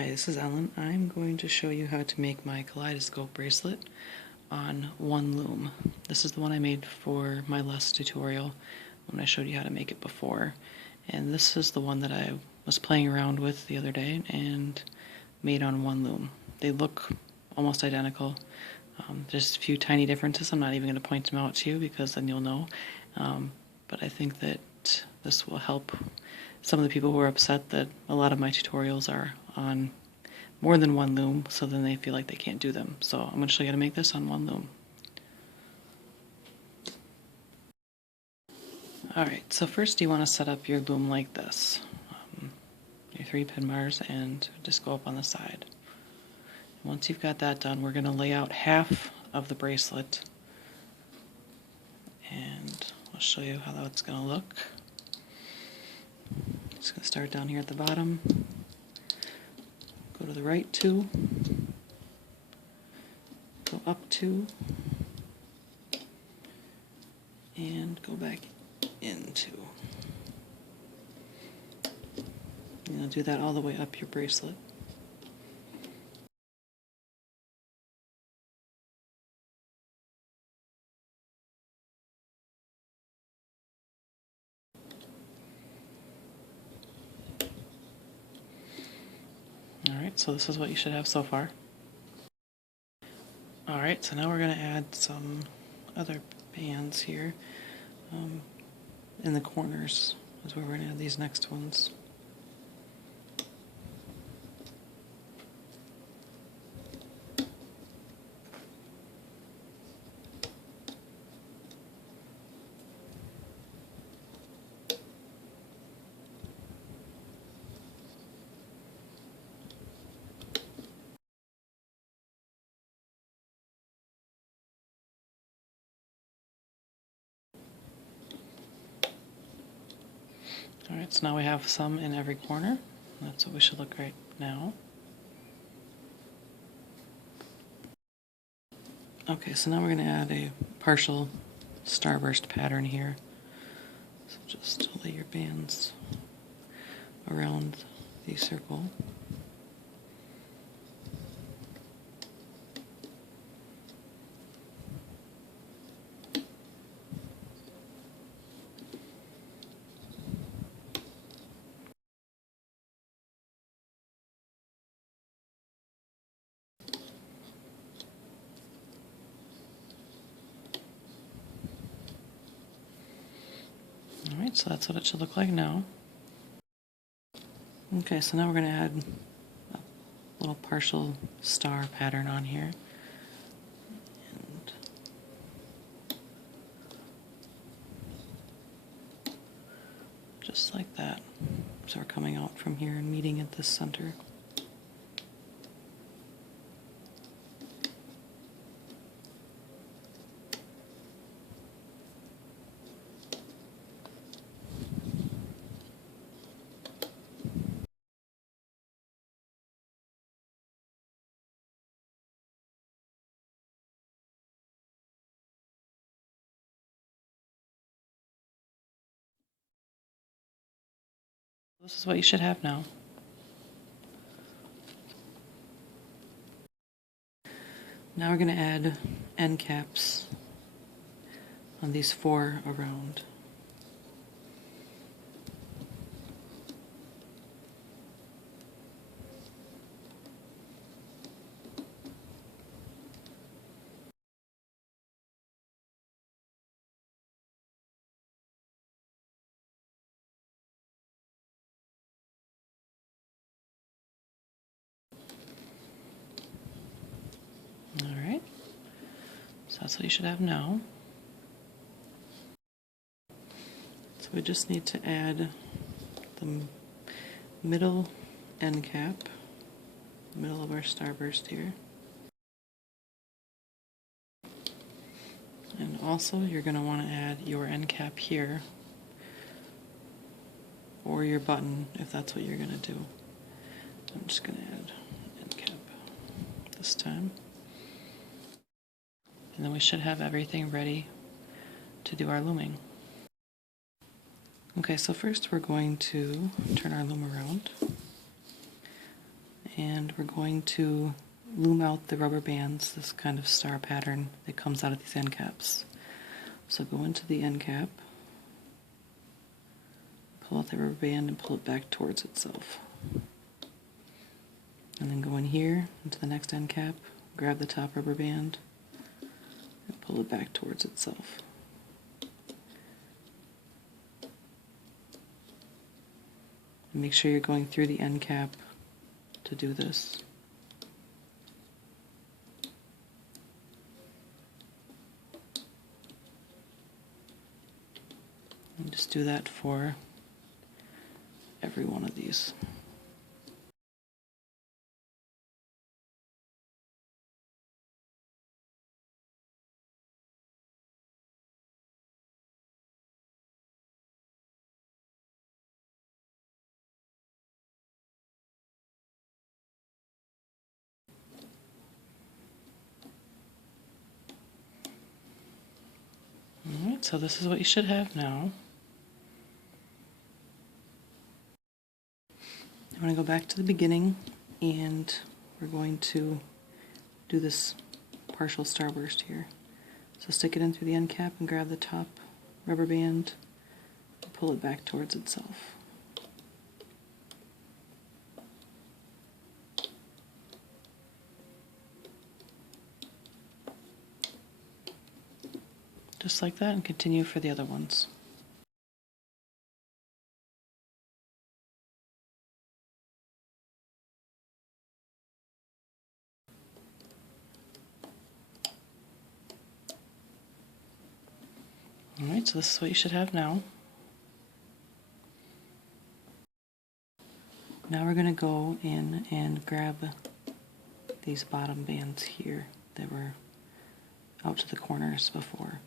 Hi, this is Ellen. I'm going to show you how to make my Kaleidoscope bracelet on one loom. This is the one I made for my last tutorial when I showed you how to make it before. And this is the one that I was playing around with the other day and made on one loom. They look almost identical. There's a few tiny differences. I'm not even going to point them out to you because then you'll know. But I think that this will help some of the people who are upset that a lot of my tutorials are on more than one loom, so then they feel like they can't do them. So I'm going to show you how to make this on one loom. Alright, so first you want to set up your loom like this. Your 3 pin bars and just go up on the side. Once you've got that done, we're going to lay out half of the bracelet and I'll show you how that's going to look. Just going to start down here at the bottom, go to the right 2, go up 2, and go back in 2. You'll do that all the way up your bracelet. Alright, so this is what you should have so far. Alright, so now we're going to add some other bands here. In the corners is where we're going to add these next ones. Alright, so now we have some in every corner. That's what we should look right now. Okay, so now we're going to add a partial starburst pattern here. So just lay your bands around the circle. Alright, so that's what it should look like now. Okay, so now we're going to add a little partial star pattern on here. And just like that. So we're coming out from here and meeting at the center. This is what you should have now. Now we're going to add end caps on these 4 around. Alright, so that's what you should have now. So we just need to add the middle end cap, middle of our starburst here. And also you're going to want to add your end cap here, or your button if that's what you're going to do. I'm just going to add end cap this time. And then we should have everything ready to do our looming. Okay, so first we're going to turn our loom around and we're going to loom out the rubber bands, this kind of star pattern that comes out of these end caps. So go into the end cap, pull out the rubber band and pull it back towards itself. And then go in here into the next end cap, grab the top rubber band, and pull it back towards itself. And make sure you're going through the end cap to do this. And just do that for every one of these. Alright, so this is what you should have now. I'm going to go back to the beginning, and we're going to do this partial starburst here. So stick it in through the end cap and grab the top rubber band and pull it back towards itself. Just like that, and continue for the other ones. Alright, so this is what you should have now. Now we're going to go in and grab these bottom bands here that were out to the corners before.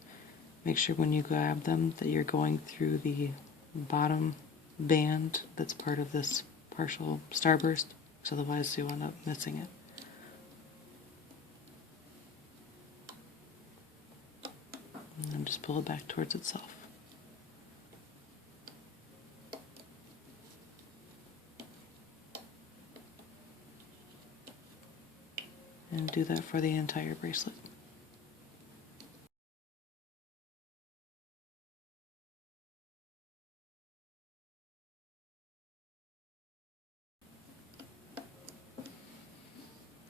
Make sure when you grab them that you're going through the bottom band that's part of this partial starburst, because otherwise you'll end up missing it. And then just pull it back towards itself. And do that for the entire bracelet.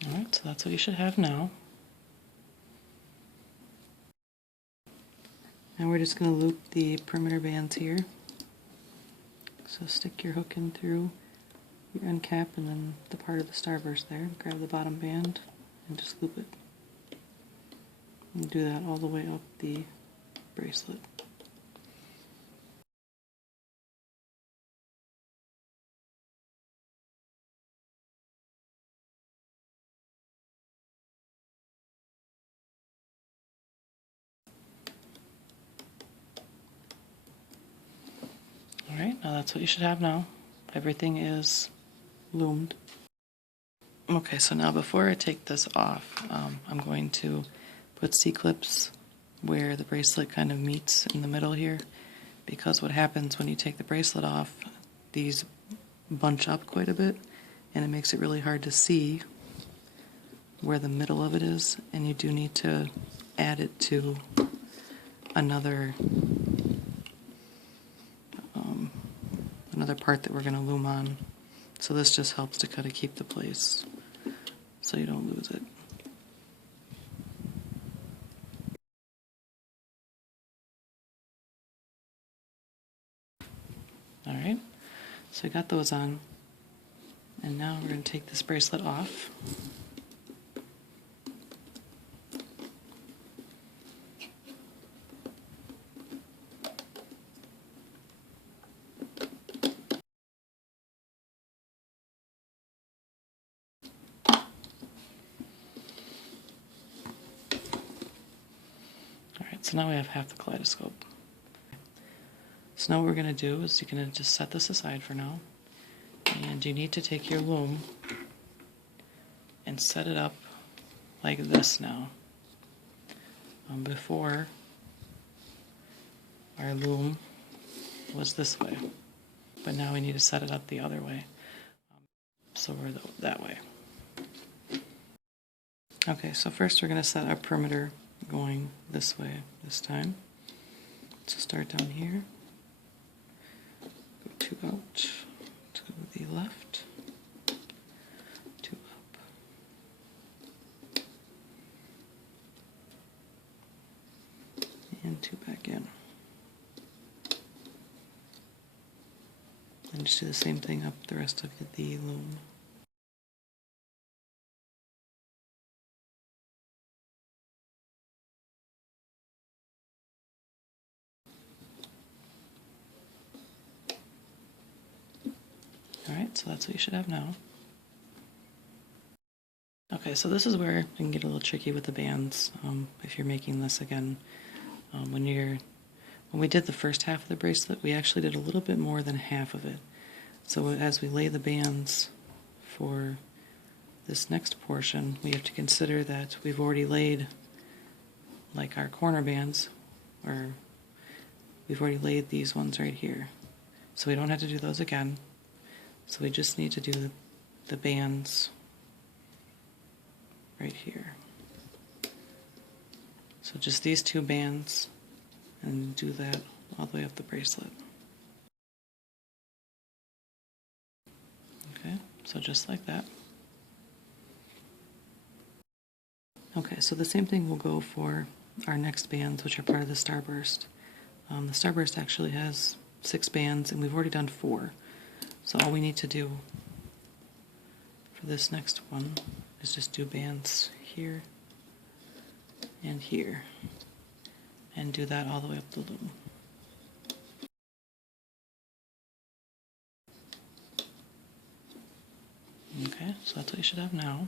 Alright, so that's what you should have now. Now we're just going to loop the perimeter bands here. So stick your hook in through your end cap and then the part of the starburst there. Grab the bottom band and just loop it. And do that all the way up the bracelet. Alright, now that's what you should have now. Everything is loomed. Okay, so now before I take this off, I'm going to put C-clips where the bracelet kind of meets in the middle here, because what happens when you take the bracelet off, these bunch up quite a bit, and it makes it really hard to see where the middle of it is, and you do need to add it to another part that we're going to loom on. So this just helps to kind of keep the place so you don't lose it. Alright, so we got those on, and now we're going to take this bracelet off. So now we have half the kaleidoscope. So now what we're going to do is you're going to just set this aside for now, and you need to take your loom and set it up like this now. Before, our loom was this way, but now we need to set it up the other way. So we're that way. Okay, so first we're going to set our perimeter going this way this time. So start down here, go 2 out, to the left, 2 up, and 2 back in. And just do the same thing up the rest of the loom. Alright, so that's what you should have now. Okay, so this is where it can get a little tricky with the bands. If you're making this again, when we did the first half of the bracelet, we actually did a little bit more than half of it. So as we lay the bands for this next portion, we have to consider that we've already laid, like our corner bands, or we've already laid these ones right here. So we don't have to do those again. So we just need to do the bands right here. So just these 2 bands, and do that all the way up the bracelet. Okay, so just like that. Okay, so the same thing will go for our next bands, which are part of the starburst. The starburst actually has 6 bands, and we've already done 4. So all we need to do for this next one is just do bands here and here, and do that all the way up the loom. Okay, so that's what you should have now.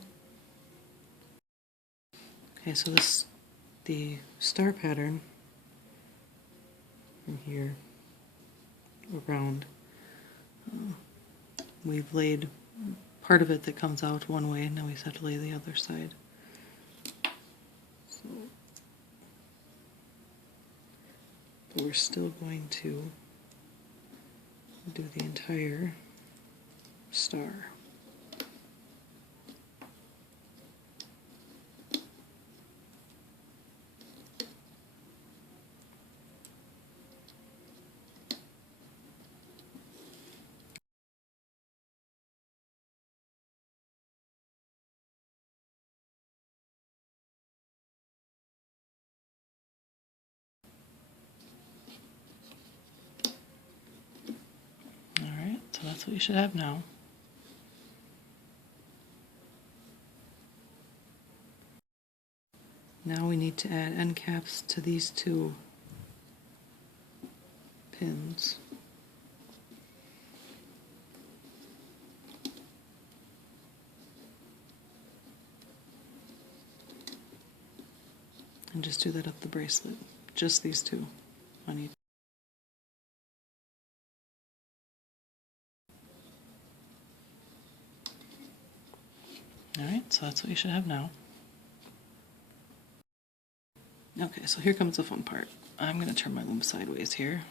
Okay, so the star pattern from here around, we've laid part of it that comes out one way, and now we just have to lay the other side. So, but we're still going to do the entire star. So that's what you should have now. Now we need to add end caps to these 2 pins. And just do that up the bracelet. Just these 2 on each. Alright, so that's what you should have now. Okay, so here comes the fun part. I'm going to turn my loom sideways here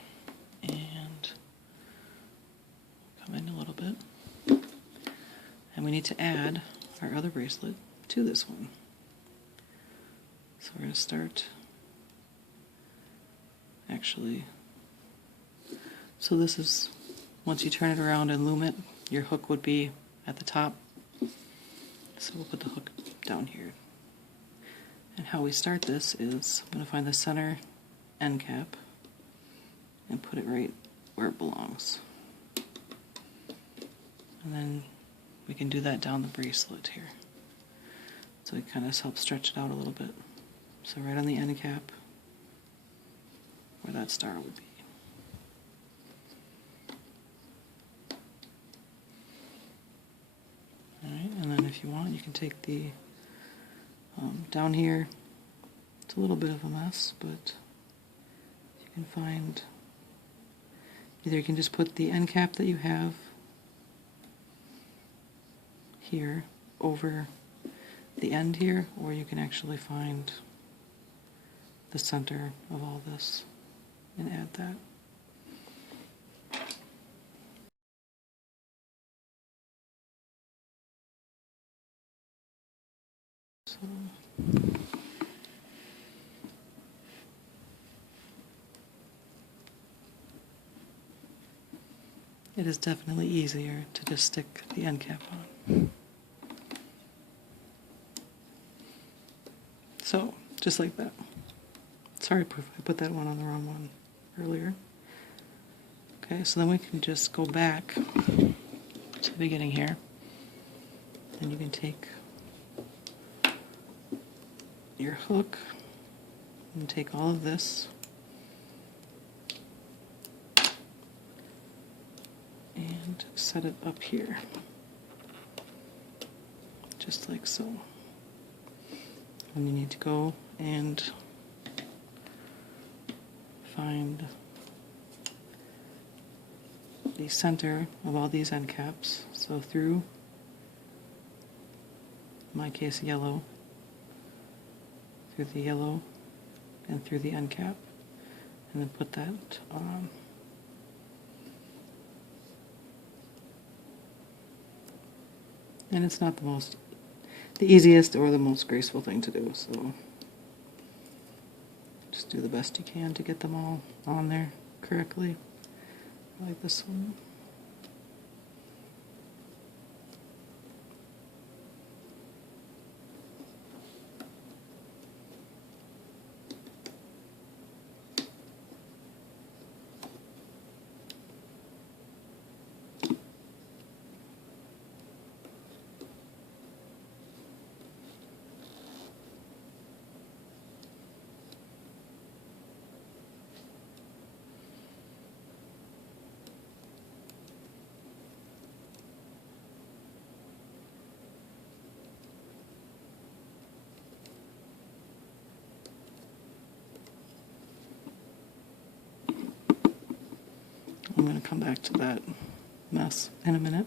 and come in a little bit. And we need to add our other bracelet to this one. So we're going to start, actually, so this is, once you turn it around and loom it, your hook would be at the top. So we'll put the hook down here. And how we start this is, I'm going to find the center end cap and put it right where it belongs. And then we can do that down the bracelet here. So it kind of helps stretch it out a little bit. So right on the end cap, where that star would be. Alright, and then if you want, you can take the, down here, it's a little bit of a mess, but you can find, either you can just put the end cap that you have here over the end here, or you can actually find the center of all this and add that. So It is definitely easier to just stick the end cap on. So, just like that. Sorry if I put that one on the wrong one earlier. Okay, so then we can just go back to the beginning here. And you can take your hook and take all of this and set it up here, just like so. And you need to go and find the center of all these end caps. So through, in my case, yellow, through the yellow, and through the end cap, and then put that on. And it's not the easiest or the most graceful thing to do, so just do the best you can to get them all on there correctly, like this one. I'm going to come back to that mess in a minute.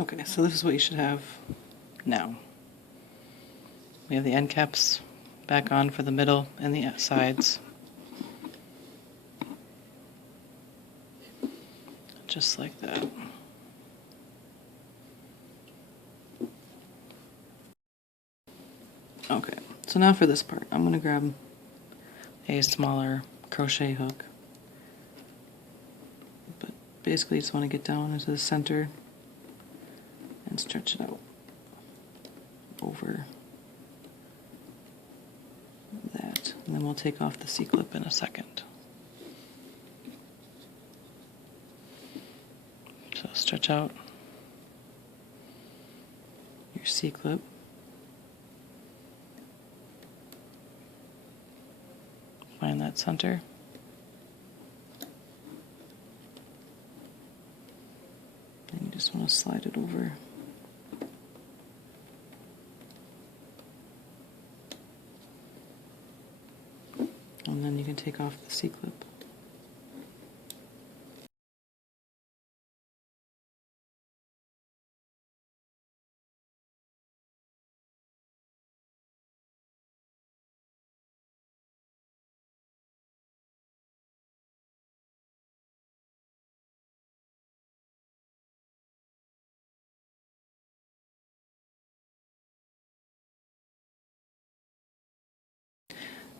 Okay, so this is what you should have now. We have the end caps back on for the middle and the sides. Just like that. Okay, so now for this part, I'm going to grab a smaller crochet hook. But basically, you just want to get down into the center and stretch it out over that. And then we'll take off the C-clip in a second. So stretch out your C-clip. Find that center. And you just want to slide it over. And then you can take off the C-clip.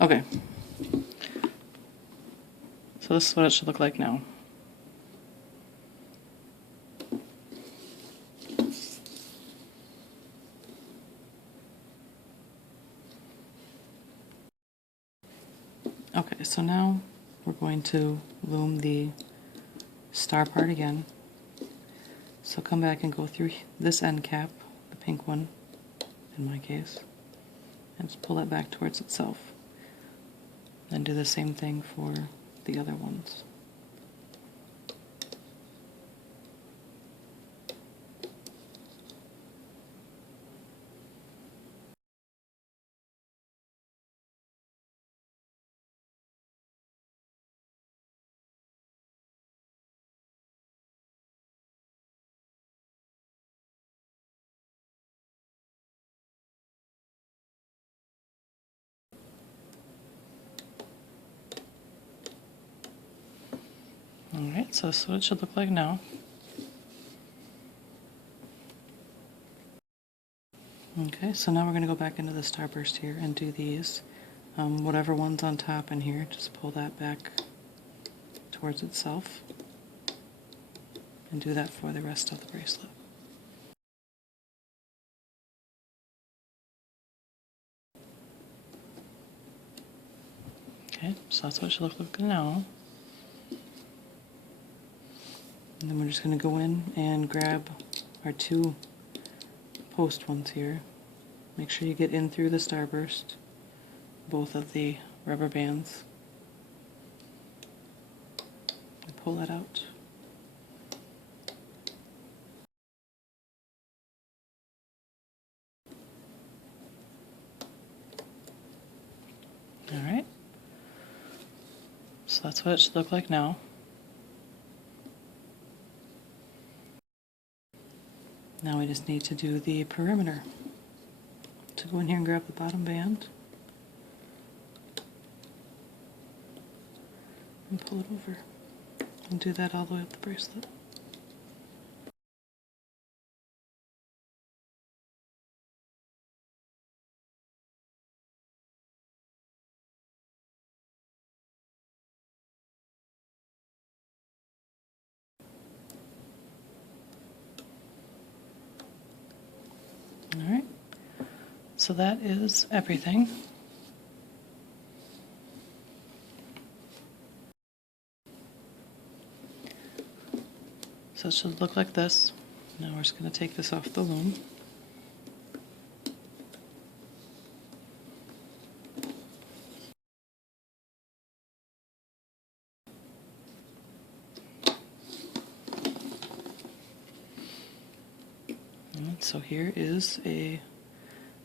Okay. So this is what it should look like now. Okay, so now we're going to loom the star part again. So come back and go through this end cap, the pink one in my case, and just pull it back towards itself. Then do the same thing for the other ones. Alright, so this is what it should look like now. Okay, so now we're going to go back into the starburst here and do these. Whatever one's on top in here, just pull that back towards itself and do that for the rest of the bracelet. Okay, so that's what it should look like now. And then we're just going to go in and grab our two post ones here. Make sure you get in through the starburst, both of the rubber bands, and pull that out. Alright, so that's what it should look like now. Now we just need to do the perimeter. So go in here and grab the bottom band and pull it over and do that all the way up the bracelet. Alright, so that is everything. So it should look like this. Now we're just going to take this off the loom. And so here is a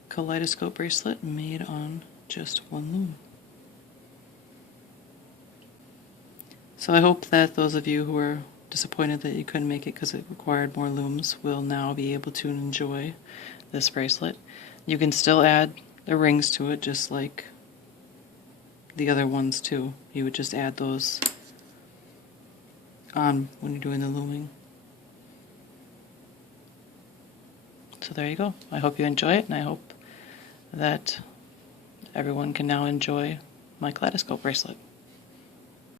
Kaleidoscope bracelet made on just one loom. So I hope that those of you who are disappointed that you couldn't make it because it required more looms will now be able to enjoy this bracelet. You can still add the rings to it just like the other ones too. You would just add those on when you're doing the looming. So there you go. I hope you enjoy it, and I hope that everyone can now enjoy my Kaleidoscope bracelet.